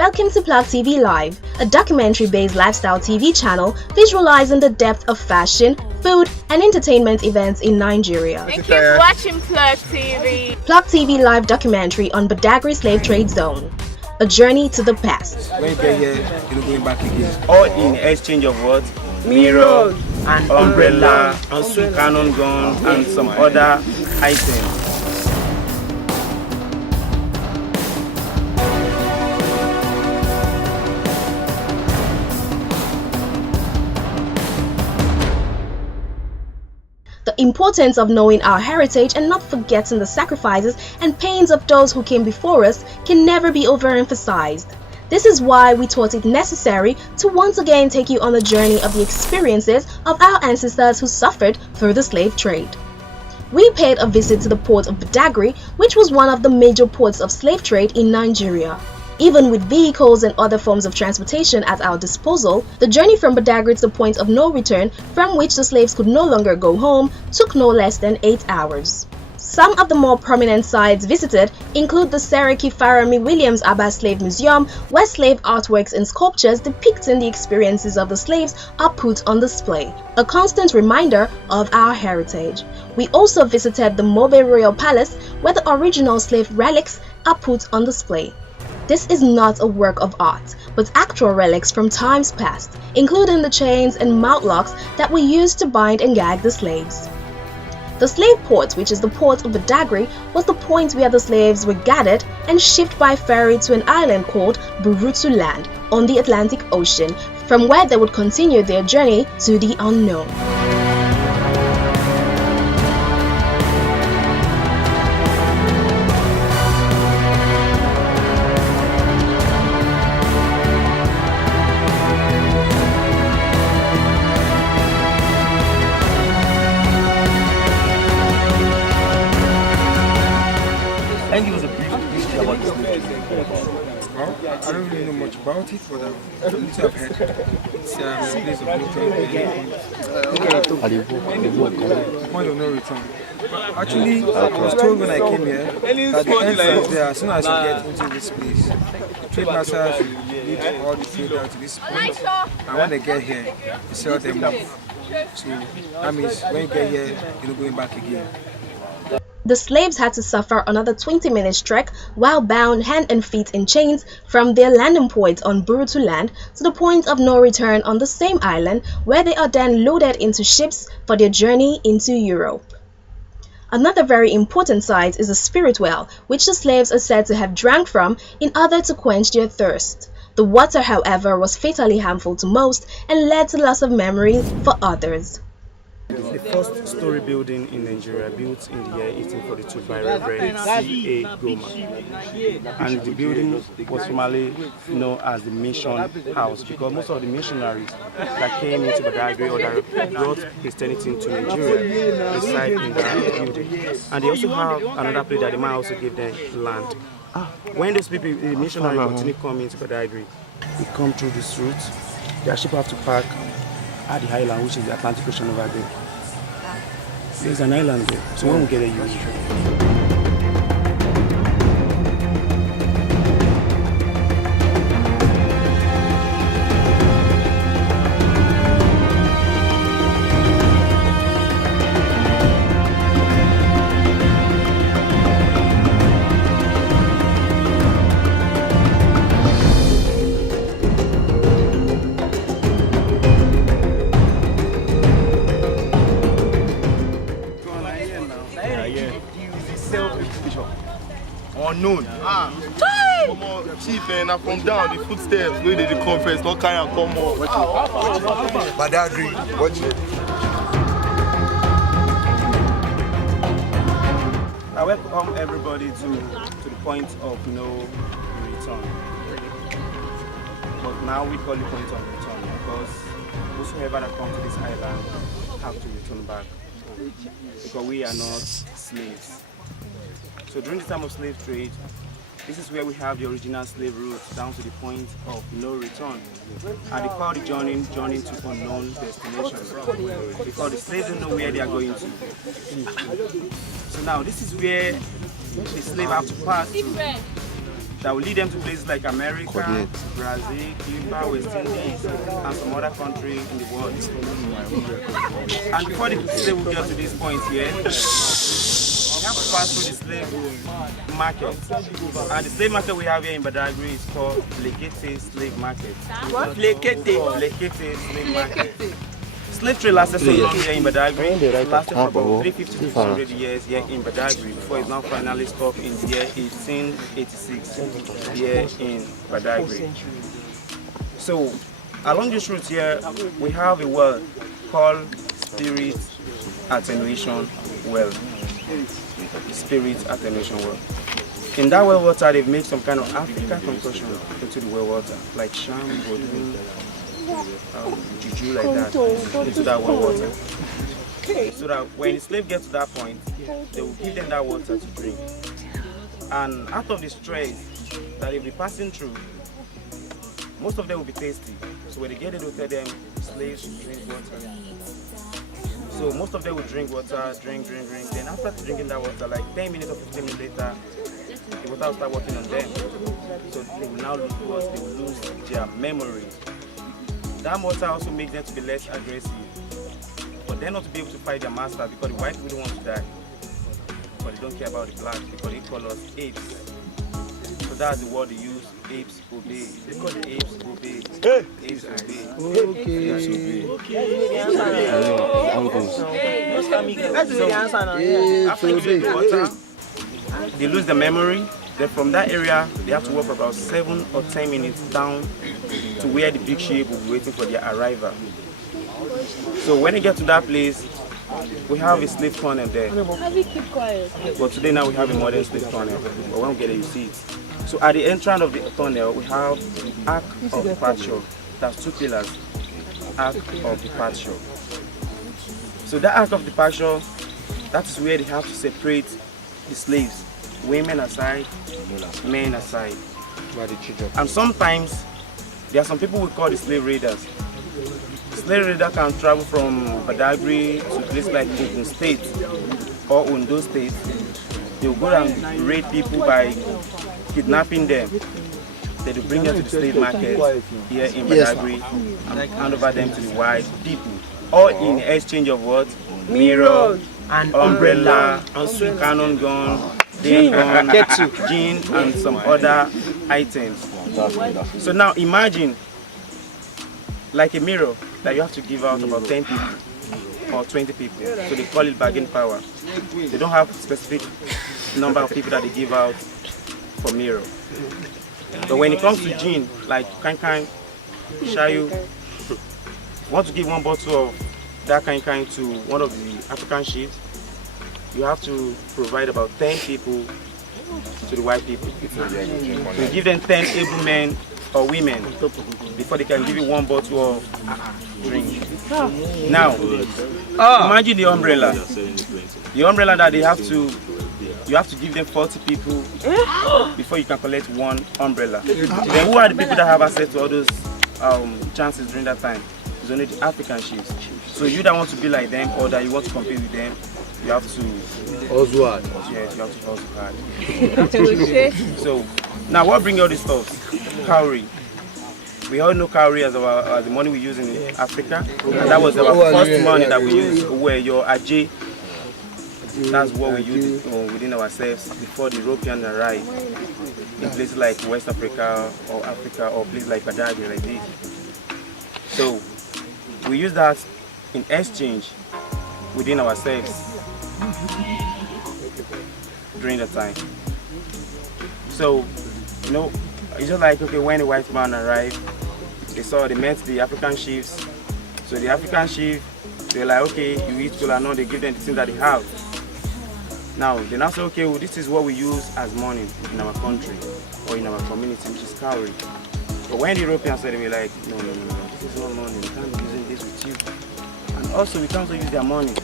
Welcome to Plugtv Live, a documentary-based lifestyle TV channel visualizing the depth of fashion, food, and entertainment events in Nigeria. Thank you for watching Plugtv. Plugtv Live documentary on Badagry slave trade zone. A journey to the past. When you get here, you're going back again. All in exchange of what? Mirror, and umbrella, and sweet cannon gun, and some other items. The importance of knowing our heritage and not forgetting the sacrifices and pains of those who came before us can never be overemphasized. This is why we thought it necessary to once again take you on the journey of the experiences of our ancestors who suffered through the slave trade. We paid a visit to the port of Badagry, which was one of the major ports of slave trade in Nigeria. Even with vehicles and other forms of transportation at our disposal, the journey from Badagry to the point of no return, from which the slaves could no longer go home, took no less than 8 hours. Some of the more prominent sites visited include the Seriki Farami Williams Abba Slave Museum, where slave artworks and sculptures depicting the experiences of the slaves are put on display, a constant reminder of our heritage. We also visited the Mobe Royal Palace, where the original slave relics are put on display. This is not a work of art, but actual relics from times past, including the chains and mouth locks that were used to bind and gag the slaves. The slave port, which is the port of Badagry, was the point where the slaves were gathered and shipped by ferry to an island called Burutu Land on the Atlantic Ocean, from where they would continue their journey to the unknown. And give us a brief history about this place. Well, I don't really know much about it, but a little I've heard. It's a place of point of no return. But actually, I was told when I came here that the entrance there, as soon as you get into this place, the trade masters lead all the trade down to this point, and when they get here, you sell them off. So that means when you get here, you're not going back again. The slaves had to suffer another 20 minutes trek while bound hand and feet in chains from their landing point on Burutu Land to the point of no return on the same island, where they are then loaded into ships for their journey into Europe. Another very important site is a spirit well, which the slaves are said to have drank from in order to quench their thirst. The water, however, was fatally harmful to most and led to loss of memory for others. The first story building in Nigeria, built in the year 1842 by Reverend C.A. Goma. And the building was formerly known as the Mission House, because most of the missionaries that came into Badagry or that brought Christianity into Nigeria reside in that building. And they also have another place that the man also gave them land. When those people, the missionaries continue coming to Badagry, they come through this route, their ship have to park at the island, which is the Atlantic Ocean over there. There's an island there, so when we get there, you will. Unknown. Chief, and from down the footsteps, where they the conference, not carry and come more. Badagry, watch it. I welcome everybody to the point of no return. But now we call it point of return because whosoever that comes to this island have to return back because we are not slaves. So during the time of slave trade, this is where we have the original slave route down to the point of no return. And they call the journey to unknown destinations because the slaves don't know where they are going to. So now this is where the slave have to pass through. that will lead them to places like America, Brazil, Cuba, West Indies, and some other country in the world. And before the slave will get to this point here, we have to pass through the slave market. And the slave market we have here in Badagry is called Plugtv slave market. What? Plugtv slave market. Slave trade lasted so long here in Badagry. It lasted for about 350 to 400 years here in Badagry before it's now finally stopped in the year 1886 here in Badagry. So along this route here, we have a well called Spirit Attenuation Well. Spirit Attenuation Well. In that well water, they've made some kind of African concoction into the well water, like sham, voodoo, juju, like that, into that well water. So that when the slave gets to that point, they will give them that water to drink. And out of the strays that they'll be passing through, most of them will be tasty. So when they get it, they'll tell them, slaves should drink water. So most of them will drink water, drink. Then after drinking that water, like 10 minutes or 15 minutes later, the water will start working on them. So they will now lose what? They will lose their memory. That water also makes them to be less aggressive. But they're not to be able to fight their master because the white people don't want to die. But they don't care about the blacks because they call us apes. So that's the word they use, apes obey. They call the apes obey. Apes obey. After using the water, they lose the memory. Then from that area, they have to walk for about 7 or 10 minutes down to where the big ship will be waiting for their arrival. So when they get to that place, we have a slave tunnel there. Keep quiet. But today now we have a modern slave tunnel. But when we get there, you see it. So at the entrance of the tunnel, we have the Ark of Departure. That's 2 pillars. Ark of Departure. So that Ark of Departure, that is where they have to separate the slaves. Women aside, men aside. And sometimes there are some people we call the slave raiders. Slave raider can travel from Badagry to places like Ogun State or Ondo State. They will go and raid people by kidnapping them. They will bring them to the slave market here in Badagry and hand over them to the white people. Or in exchange of what? Mirror, and umbrella, and cannon gun, gin, and some other items. So now imagine like a mirror that you have to give out about 10 people or 20 people. So they call it bargain power. They don't have specific number of people that they give out for mirror. But when it comes to gin, like Kankan, Shayu, want to give one bottle of that Kankan to one of the African chiefs, you have to provide about 10 people to the white people. You give them 10 able men or women before they can give you one bottle of drink. Now, imagine the umbrella. The umbrella that they have to, you have to give them 40 people before you can collect one umbrella. Then who are the people that have access to all those chances during that time? It's only the African chiefs. So you that want to be like them or that you want to compete with them, you have to also hard. Yes, you have to also hard. So now what brings all these stuff? Cowrie. We all know cowrie as the money we use in Africa. And that was our first money that we used, where your Ajay. That's what we use within ourselves before the Europeans arrived in places like West Africa or places like Badagry like this. So we use that in exchange within ourselves during the time. So, you know, it's just like, okay, when the white man arrived, they met the African chiefs. So the African chief, they're like, okay, you eat cola, no, they give them the thing that they have. Now, they now say, okay, well, this is what we use as money in our country or in our community, which is cowrie. But when the Europeans said, they were like, no, this is not money, we can't be using this with you. And also, we can't also use their money.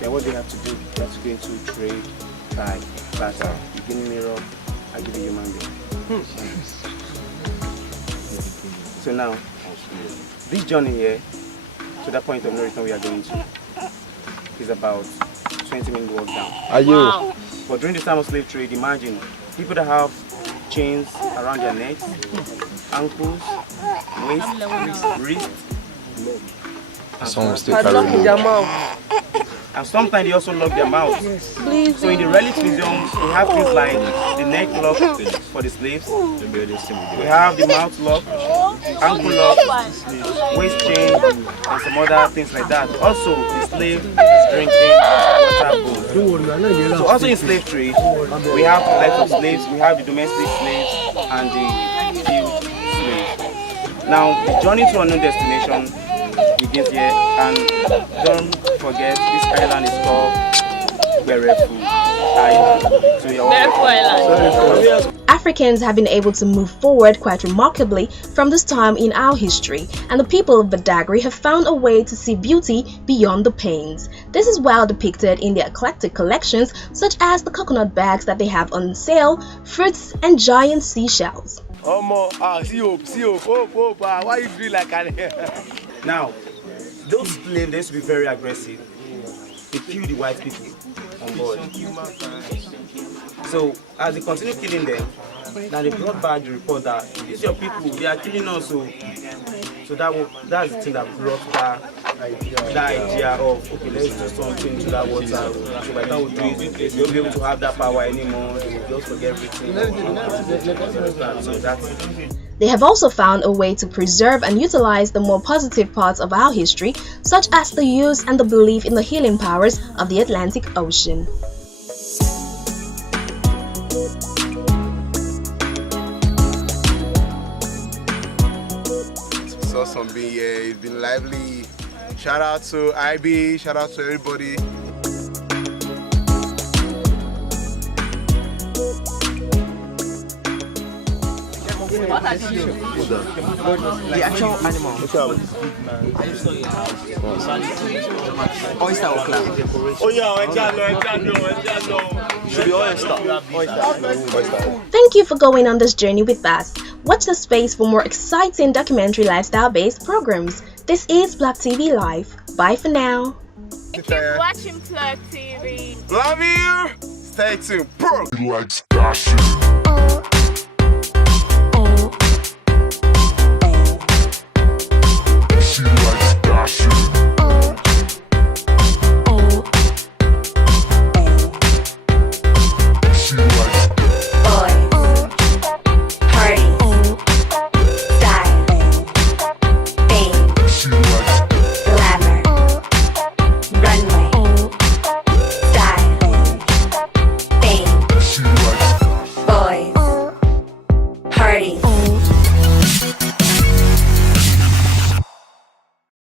Then what they have to do, they have to go into trade, buy, barter. You give me mirror, I give you human being. So now, this journey here, to that point of no return we are going to, is about 20-minute walk down. Are you? Wow. But during the time of slave trade, imagine people that have chains around their necks, ankles, waist, wrist. Some still carry. And sometimes they also lock their mouths. So in the relic museum, we have things like the neck lock for the slaves. We have the mouth lock, ankle lock, waist chain, and some other things like that. Also, the slave drinking water bowl. So also in slave trade, we have the life of slaves, we have the domestic slaves, and the field slaves. Now, the journey to unknown destination begins here, and don't forget this island is called Berefu Island. Africans have been able to move forward quite remarkably from this time in our history, and the people of Badagry have found a way to see beauty beyond the pains. This is well depicted in their eclectic collections, such as the coconut bags that they have on sale, fruits, and giant seashells. Why you feel like Now, those slaves used to be very aggressive. They killed the white people on board. So, as they continue killing them, now they brought back the report that these your people, they are killing us. So that's the thing that brought back that idea of, okay, let's do something to that water. So by the time we do it, they won't be able to have that power anymore. They will just forget everything. So that's it. They have also found a way to preserve and utilize the more positive parts of our history, such as the use and the belief in the healing powers of the Atlantic Ocean. It's awesome being here. It's been lively. Shout out to IB, shout out to everybody. The actual animal. Oyster or clam? Oh yeah, Should be oyster. Thank you for going on this journey with us. Watch the space for more exciting documentary lifestyle-based programs. This is Plugtv Live. Bye for now. Keep watching Plug TV. Love you. Stay tuned. Bro. Like